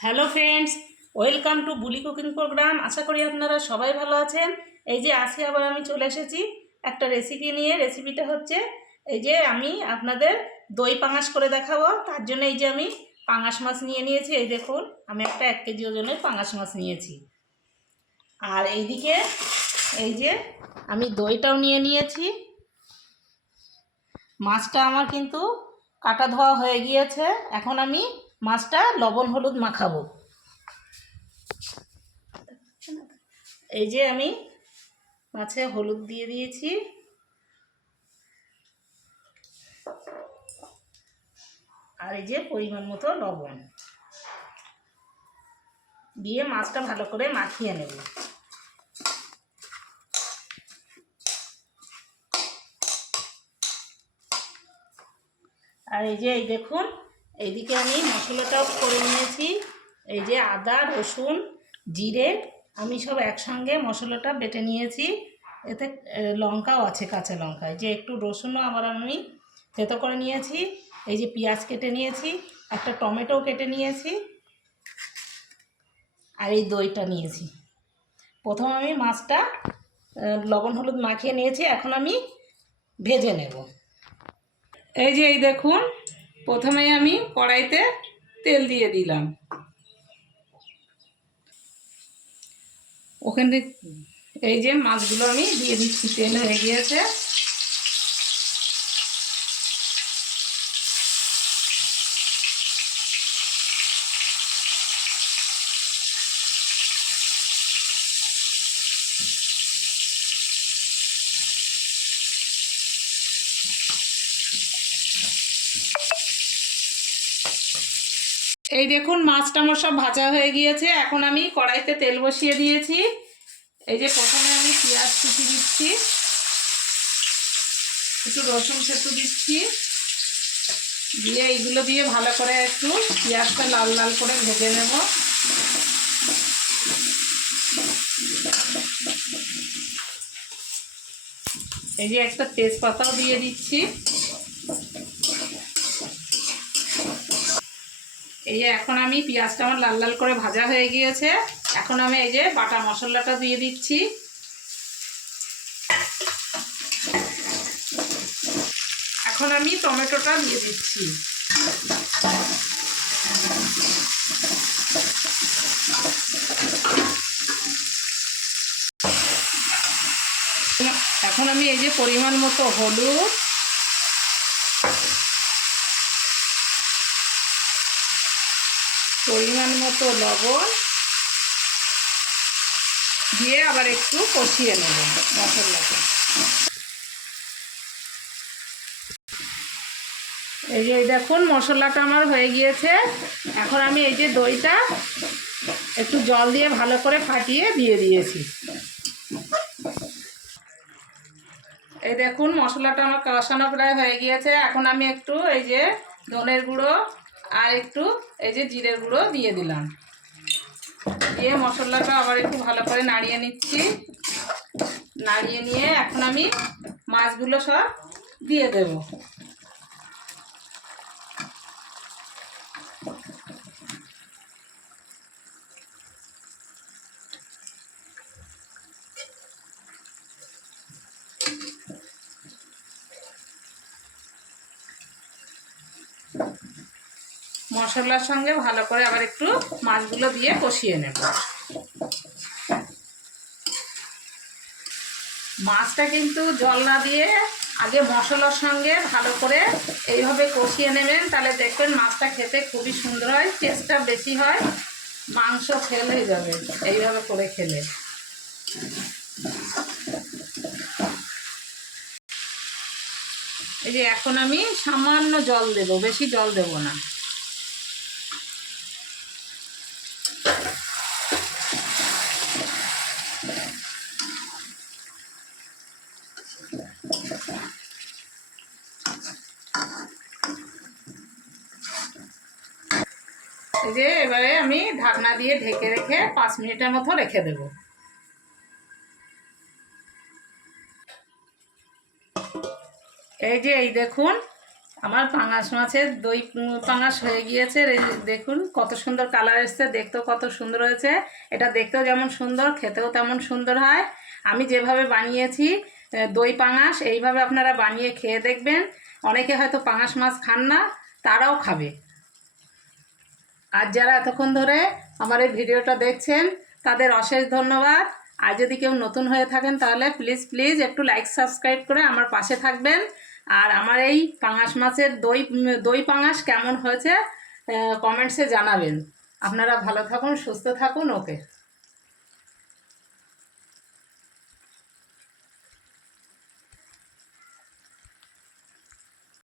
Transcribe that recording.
Hello friends welcome to বুলি cooking program আশা করি আপনারা সবাই ভালো আছেন। এই যে আজকে আবার আমি চলে এসেছি একটা রেসিপি নিয়ে। রেসিপিটা হচ্ছে এই যে আমি আপনাদের দই পাঙাশ করে দেখাবো। তার জন্য এই যে আমি পাঙাশ মাছ নিয়ে নিয়েছি। এই দেখুন, আমি একটা এক কেজি ওজনের পাঙাশ মাছ নিয়েছি। আর এইদিকে এই যে আমি দইটাও নিয়ে নিয়েছি। মাছটা আমার কিন্তু কাটা ধোয়া হয়ে গিয়েছে, এখন আমি মাছটা লবণ হলুদ মাখাবো। এই যে আমি মাছে হলুদ দিয়ে দিয়েছি। আর এই যে পরিমাণ মতো লবণ। দিয়ে মাছটা ভালো করে মাখিয়ে নেব। আর এই যে, এই দেখুন, এইদিকে আমি মশলাটাও করে নিয়েছি। এই যে আদা, রসুন, জিরে, আমি সব একসঙ্গে মশলাটা বেটে নিয়েছি। এতে লঙ্কাও আছে, কাঁচা লঙ্কা। যে একটু রসুনও আবার আমি থেতো করে নিয়েছি। এই যে পেঁয়াজ কেটে নিয়েছি, একটা টমেটো কেটে নিয়েছি, আর এই দইটা নিয়েছি। প্রথম আমি মাছটা লবণ হলুদ মাখিয়ে নিয়েছি, এখন আমি ভেজে নেব। এই যে এই দেখুন প্রথমে আমি কড়াইতে তেল দিয়ে দিলাম। ওখানে এই যে মাছগুলো আমি দিয়ে দিচ্ছি, তেল হয়ে গিয়েছে। এই দেখুন, মাছটা আমার সব ভাজা হয়ে গিয়েছে। এখন আমি কড়াইতে তেল বসিয়ে দিয়েছি। এই যে প্রথমে আমি পেঁয়াজ কুচি দিচ্ছি। একটু রসুন সেতু দিচ্ছি। দিয়ে এইগুলো দিয়ে ভালো করে একটু পেঁয়াজটা লাল লাল করে ভেজে নেব। এই যে একটা তেজপাতাও দিয়ে দিচ্ছি। এই যে এখন আমি পেঁয়াজটা আমার লাল লাল করে ভাজা হয়ে গিয়েছে। এখন আমি এই যে বাটা মশলাটা দিয়ে দিচ্ছি। এখন আমি টমেটোটা দিয়ে দিচ্ছি। এখন আমি এই যে পরিমাণ মতো হলুদ পরিমাণ মতো লবণ দিয়ে আবার একটু কষিয়ে নেব মশলাটা। এই যে দেখুন, মশলাটা আমার হয়ে গিয়েছে। এখন আমি এই যে দইটা একটু জল দিয়ে ভালো করে ফাটিয়ে দিয়ে দিয়েছি। এই দেখুন, মশলাটা আমার কষানো প্রায় হয়ে গিয়েছে। এখন আমি একটু এই যে ধনের গুঁড়ো আর একটু এই যে জিরের গুঁড়ো দিয়ে দিলাম। দিয়ে মশলাটা আবার একটু ভালো করে নাড়িয়ে নিচ্ছি। নাড়িয়ে নিয়ে এখন আমি মাছগুলো সব দিয়ে দেব। মশলার সঙ্গে ভালো করে আবার একটু মাছগুলো দিয়ে কষিয়ে নেব। মাছটা কিন্তু জল না দিয়ে আগে মশলার সঙ্গে ভালো করে এইভাবে কষিয়ে নেবেন, তাহলে দেখবেন মাছটা খেতে খুবই সুন্দর হয়, টেস্টটা বেশি হয়, মাংস ফেল হয়ে যাবে এইভাবে করে খেলে। এই যে এখন আমি সামান্য জল দেব, বেশি জল দেব না। যে এবারে আমি ঢাকনা দিয়ে ঢেকে রেখে পাঁচ মিনিটের মতো রেখে দেব। এই যে, এই দেখুন, আমার পাঙাশ মাছের দই পাঙাশ হয়ে গিয়েছে। দেখুন, কত সুন্দর কালার এসছে, দেখতেও কত সুন্দর হয়েছে। এটা দেখতেও যেমন সুন্দর, খেতেও তেমন সুন্দর হয়। আমি যেভাবে বানিয়েছি দই পাঙাশ, এইভাবে আপনারা বানিয়ে খেয়ে দেখবেন। অনেকে হয়তো পাঙাশ মাছ খান না, তারাও খাবে। আর যারা এতক্ষণ ধরে আমার এই ভিডিওটা দেখছেন, তাদের অশেষ ধন্যবাদ। আর যদি কেউ নতুন হয়ে থাকেন, তাহলে প্লিজ প্লিজ একটু লাইক সাবস্ক্রাইব করে আমার পাশে থাকবেন। আর আমার এই পাঙাশ মাছের দই দই পাঙাশ কেমন হয়েছে কমেন্টসে জানাবেন। আপনারা ভালো থাকুন, সুস্থ থাকুন ওকে